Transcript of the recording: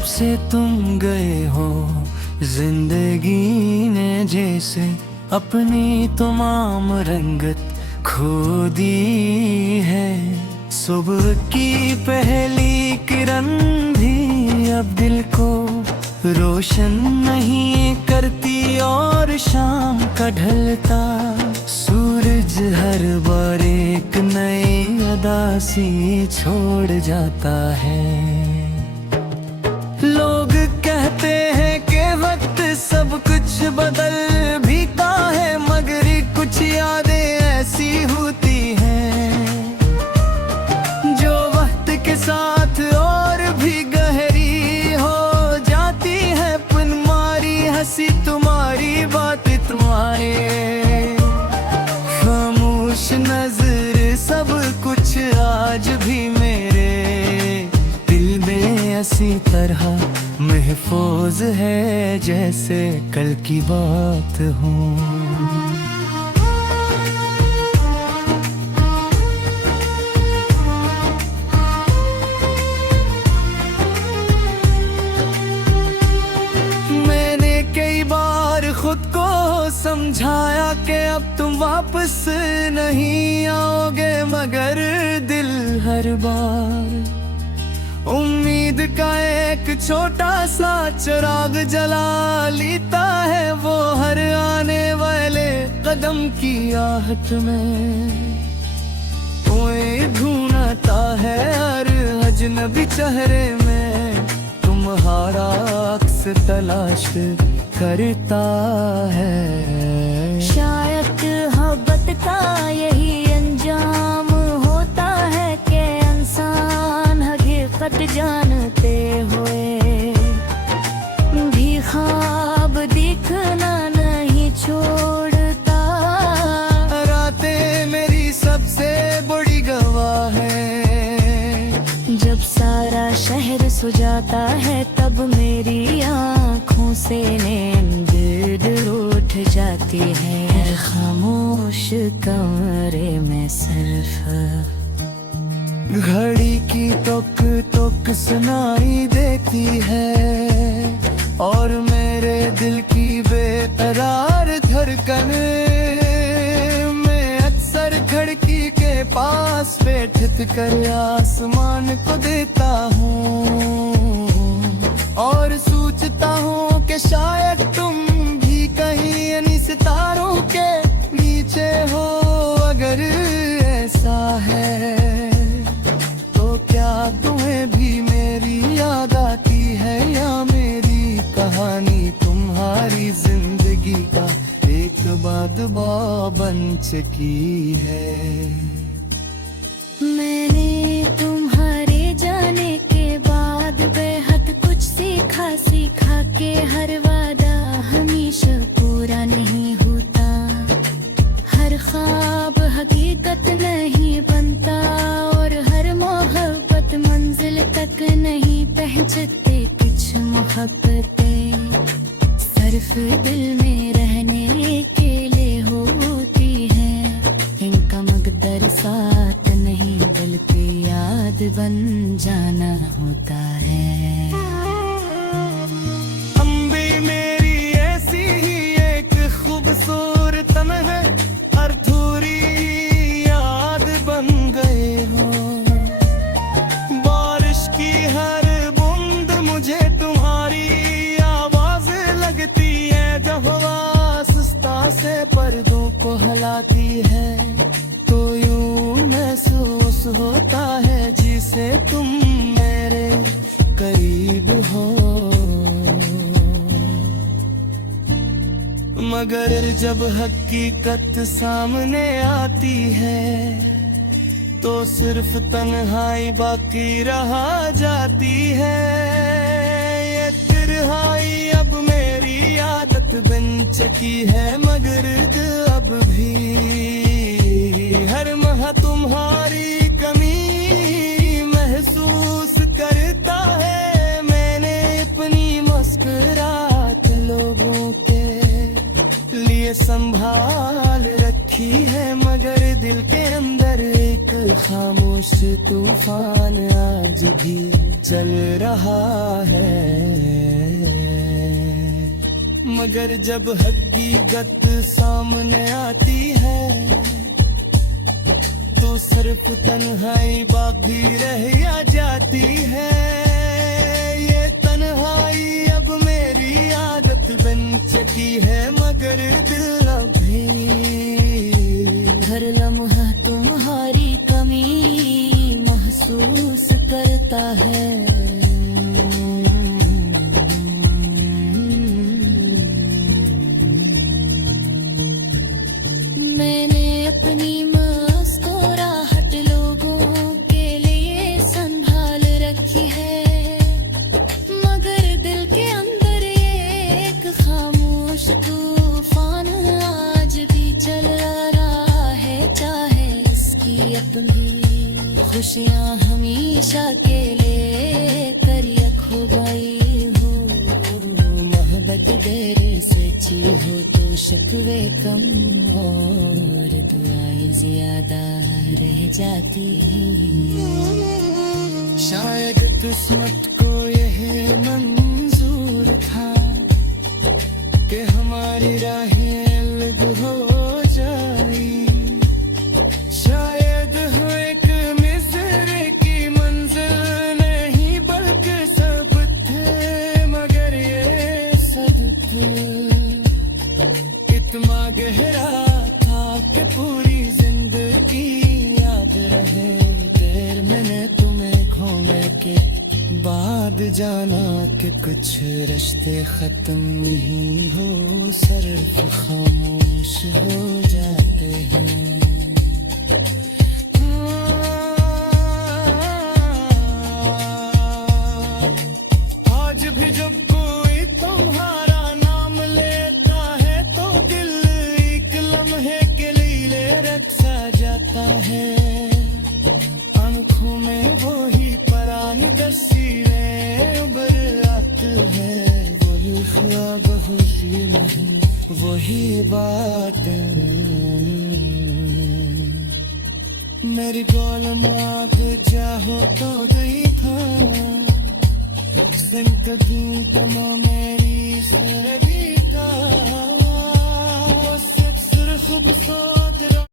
जब से तुम गए हो जिंदगी ने जैसे अपनी तमाम रंगत खो दी है। सुबह की पहली किरण भी अब दिल को रोशन नहीं करती और शाम का ढलता सूरज हर बार एक नई अदा सी छोड़ जाता है। लोग कहते हैं कि वक्त सब कुछ बदल भी का है, मगर कुछ यादें ऐसी होती हैं जो वक्त के साथ और भी गहरी हो जाती है। तुम्हारी हंसी, तुम्हारी बात, तुम्हारे खामोश नजर, सब कुछ आज भी मेरे दिल में ऐसी तरह महफूज है जैसे कल की बात हो। मैंने कई बार खुद को समझाया कि अब तुम वापस नहीं आओगे, मगर दिल हर बार उम्मीद का एक छोटा सा चिराग जला लेता है। वो हर आने वाले कदम की आहट में कोई ढूंढता है, हर अजनबी चेहरे में तुम्हारा अक्स तलाश करता है। शायद मोहब्बत का यही अंजाम होता है कि इंसान हकीकत जानते हुए भी ख्वाब दिखना नहीं छोड़ता। रातें मेरी सबसे बड़ी गवाह है, जब सारा शहर सो जाता है तब मेरी आँखों से नींद उठ जाती है। खामोश कमरे में सिर्फ घड़ी की टुक टुक सुनाई देती है और मेरे दिल की बेकरार धड़कन मैं अक्सर खिड़की के पास बैठ कर आसमान को देता हूँ और सोचता हूँ कि शायद तुम भी कहीं इन सितारों के नीचे हो। अगर ऐसा है तो क्या तुम्हें भी मेरी याद आती है, या मेरी कहानी तुम्हारी जिंदगी का एक बदबा बन चुकी है। मैंने तुम्हारे जाने के बाद बेहद कुछ सीखा, सीखा के हर वादा हमेशा पूरा नहीं होता, हर ख्वाब हकीकत नहीं बनता और हर मोहब्बत मंजिल तक नहीं पहुंचते। कुछ मोहब्बतें सिर्फ दिल में रहने के लिए होती हैं, इनका मकदर साथ नहीं बल्कि याद बन जाना होता है। अम्बी मेरी ऐसी ही एक खूबसूरत है, अधूरी याद बन गए हो। बारिश की हर बूंद मुझे तुम्हारी आवाज लगती है, जब हवा सुस्ता से पर्दों को हिलाती है तो यूं महसूस होता है जिसे तुम मेरे करीब हो। मगर जब हकीकत सामने आती है तो सिर्फ तन्हाई बाकी रहा जाती है। ये तन्हाई अब मेरी आदत बन चुकी है, मगर अब भी हर माह तुम्हारी कमी महसूस करता है। मैंने अपनी मुस्कुराहट लोगों के लिए संभाल रखी है, मगर दिल के अंदर एक खामोश तूफान आज भी चल रहा है, मगर जब हकीकत सामने आती है तो सिर्फ तन्हाई बाकी रह जाती है। ये तन्हाई अब मेरी आदत बन चुकी है, मगर दिल अभी हर लम्हा तुम्हारी कमी महसूस करता है। मैंने अपनी मुस्कुराहट लोगों के लिए संभाल रखी है, मगर दिल के अंदर एक खामोश तूफान आज भी चल रहा है। चाहे इसकी अपनी खुशियाँ हमेशा के लिए करिए खुबाई हो, मोहब्बत देर से ची हो तो शिकवे कम और दुआएं ज्यादा रह जाती हैं। शायद किस्मत को यह मंजूर था कि हमारी राहें अलग हो जाई, शायद हो एक मिस्र की मंजिल नहीं बल्कि सब थे, मगर ये सदके इतना गहरा था कि पूरी जिंदगी याद रहे। देर मैंने तुम्हें खोने के बाद जाना कि कुछ रिश्ते खत्म नहीं हो, सिर्फ खामोश हो जाते हैं। आज भी जब कोई तुम्हारा नाम लेता है तो दिल एक लम्हे के लिए रखा जाता है। आंखों में वही पुरानी तस्वीरें उभर आती है, वही ख्वाब होती नहीं वही बात। मेरी गोलम आग चाहो तो गई था, कदी तमो मेरी सर भी था, सिर्फ खूबसूरत